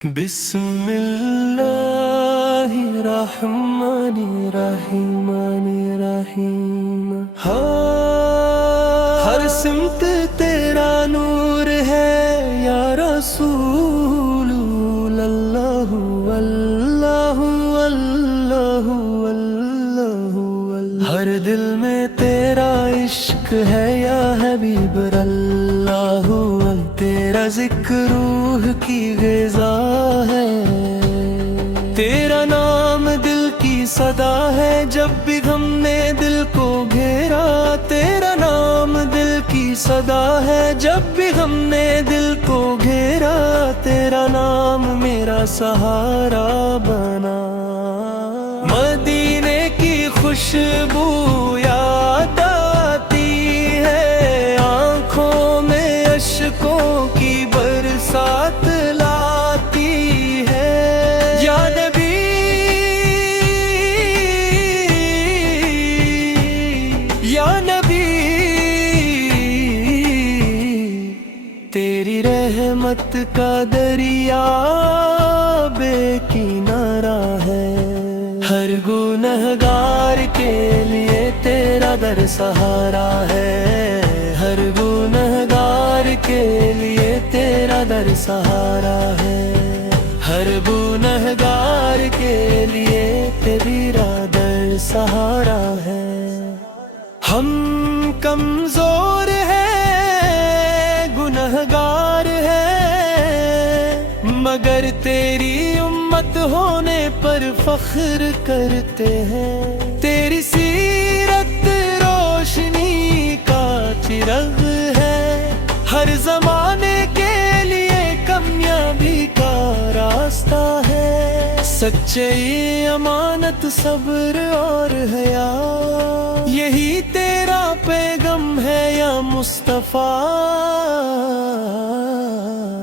بسم اللہ الرحمن الرحیم ہر سمت تیرا نور ہے یا رسول اللہ اللہ اللہ اللہ ہر دل میں تیرا عشق ہے یا حبیب اللہ تیرا ذکر روح کی غذا ہے، تیرا نام دل کی صدا ہے جب بھی غم نے دل کو گھیرا، تیرا نام دل کی صدا ہے جب بھی غم نے دل کو گھیرا، تیرا نام میرا سہارا بنا، مدینے کی خوشبو یاد آتی ہے، آنکھوں میں اشکوں کی برسات لاتی ہے، یا نبی یا نبی تیری رحمت کا دریا بے کنارہ ہے، ہر گنہگار کے لیے تیرا در سہارا ہے، ہر گنہگار کے لیے تیرا در سہارا ہے، ہر گنہگار کے لیے تیرا در سہارا ہے، ہم کمزور ہیں گنہگار ہیں مگر تیری امت ہونے پر فخر کرتے ہیں، تیری سیرت روشنی کا چراغ ہے، ہر زمانے کے لیے کامیابی کا راستہ ہے، سچائی امانت صبر اور حیا یہی تیرا پیغام ہے یا مصطفیٰ،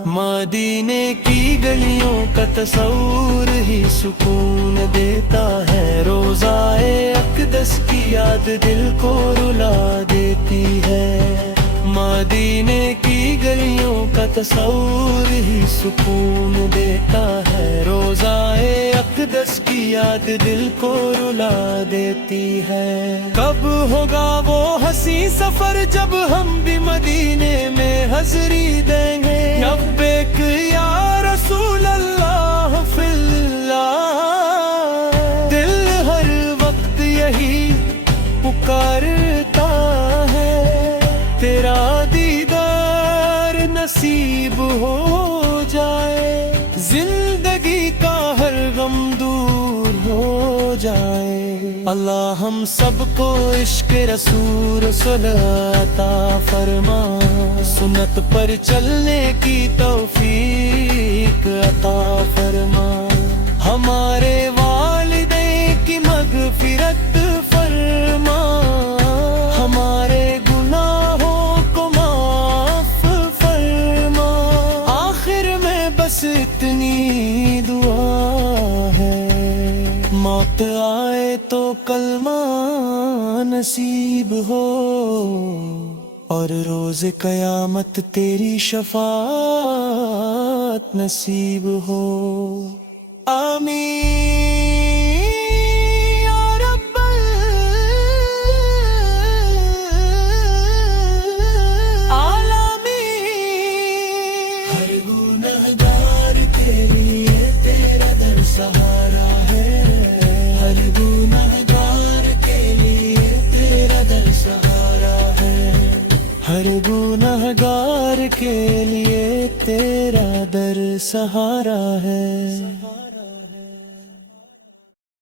مدینے کی گلیوں کا تصور ہی سکون دیتا ہے، روضائے اقدس کی یاد دل کو رلا دیتی ہے، مدینے کی گلیوں کا تصور ہی سکون دیتا ہے، روضائے اقدس کی یاد دل کو رلا دیتی ہے، کب ہوگا وہ حسین سفر جب ہم بھی مدینے میں حضری دیں گے، لبیک یا رسول اللہ فی اللہ، دل ہر وقت یہی پکارتا ہے، تیرا دیدار نصیب ہو جائے، زندگی کا ہر غم دور ہو جائے، اللہ ہم سب کو عشق رسول صلی عطا فرما، سنت پر چلنے کی توفیق عطا فرما، ہمارے والدین کی مغفرت فرما، ہمارے گناہوں کو معاف فرما، آخر میں بس اتنی دعا ہے، موت آئے تو کلمہ نصیب ہو، اور روز قیامت تیری شفاعت نصیب ہو، آمین یا رب العالمین، ہر گنہگار کے لیے تیرا در سہارا ہے، ہر گنہگار کے لیے تیرا در سہارا ہے، ہر گنہگار کے لیے تیرا در سہارا ہے۔